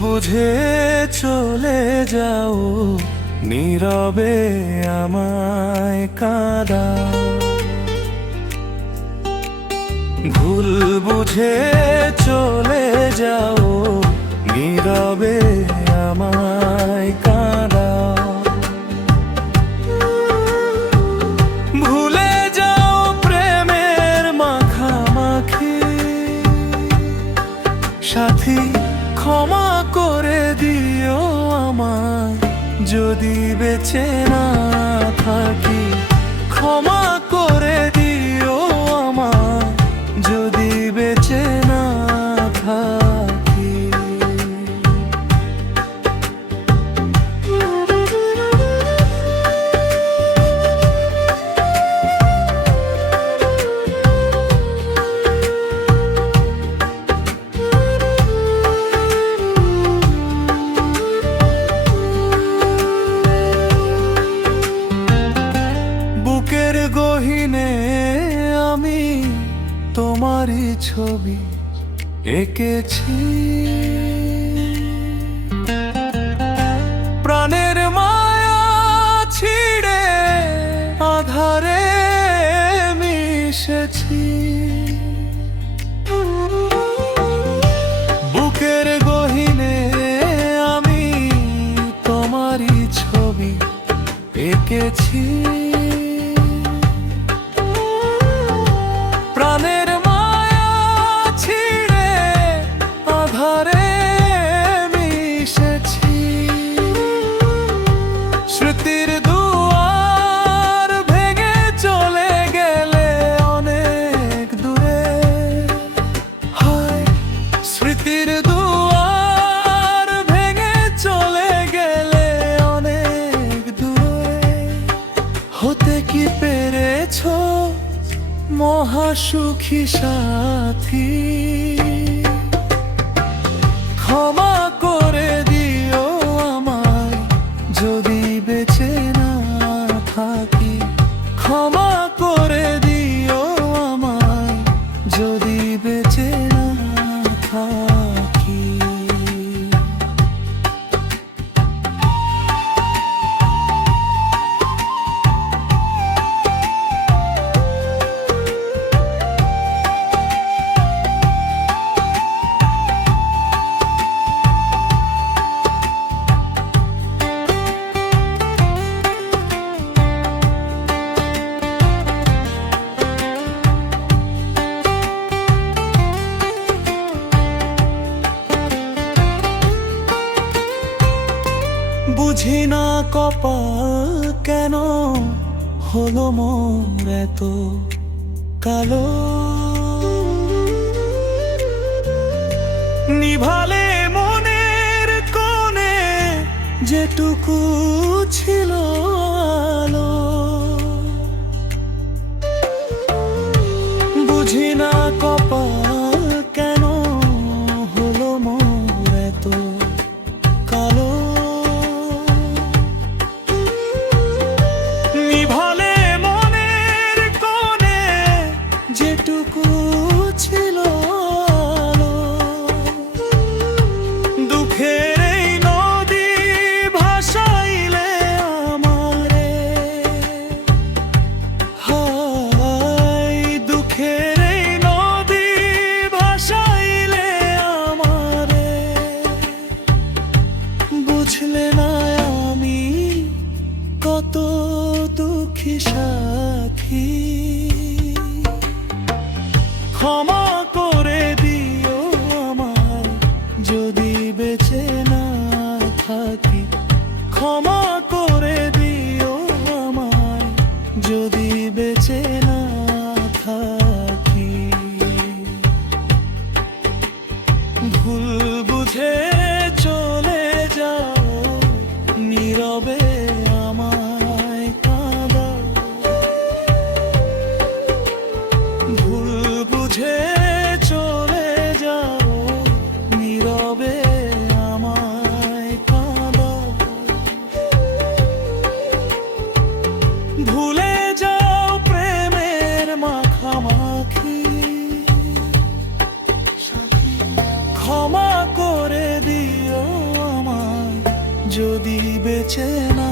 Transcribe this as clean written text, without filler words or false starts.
বুঝে চলে যাও, নীরবে আমায় কাঁদাও। ভুল বুঝে চলে যাও, নীরবে আমায় কাঁদাও। ভুলে যাও প্রেমের মাখামাখি, সাথী ক্ষমা করে দিও আমায় যদি বেঁচে না থাকি। ক্ষমা করে দিও আমায় যদি বেঁচে না থাকি। বুকের গহীনে আমি তোমারই ছবি এঁকেছি, প্রাণের মায়া ছিঁড়ে আধারে মিশেছি। বুকের গহীনে আমি তোমারই ছবি এঁকেছি, প্রাণের মায়া ছিঁড়ে আধারে মিশেছি। স্মৃতির দুয়ার ভেঙে চলে গেলে অনেক দূরে, হায় স্মৃতির দুয়ার ভেঙে চলে গেলে অনেক দূরে। হতে কি পেরেছো মহাসুখী সাথী, ক্ষমা করে দিও আমায় যদি বেঁচে না থাকি। ক্ষমা করে দিও আমায় যদি বেঁচে না থাকি। বুঝি না কপাল কেন হলো মোর এত কালো, নিভালে মনের কোণে যেটুকু ছিল আলো। বুঝি না কপাল কেন হলো মোর এত কালো, নিভালে মনের কোণে যেটুকু ছিল আলো। দুঃখের এই নদী ভাসাইলে আমারে, হায় দুঃখের এই নদী ভাসাইলে আমারে। বুঝলে না আমি কত দুঃখী সাথী, ক্ষমা করে দিও আমায় যদি বেঁচে না থাকি। ক্ষমা করে দিও আমায় যদি বেঁচে না থাকি। ভুল বুঝে চলে যাও, নীরবে আমায় কাঁদাও। ভুল বুঝে চলে যাও, নীরবে আমায় কাঁদাও। চেনা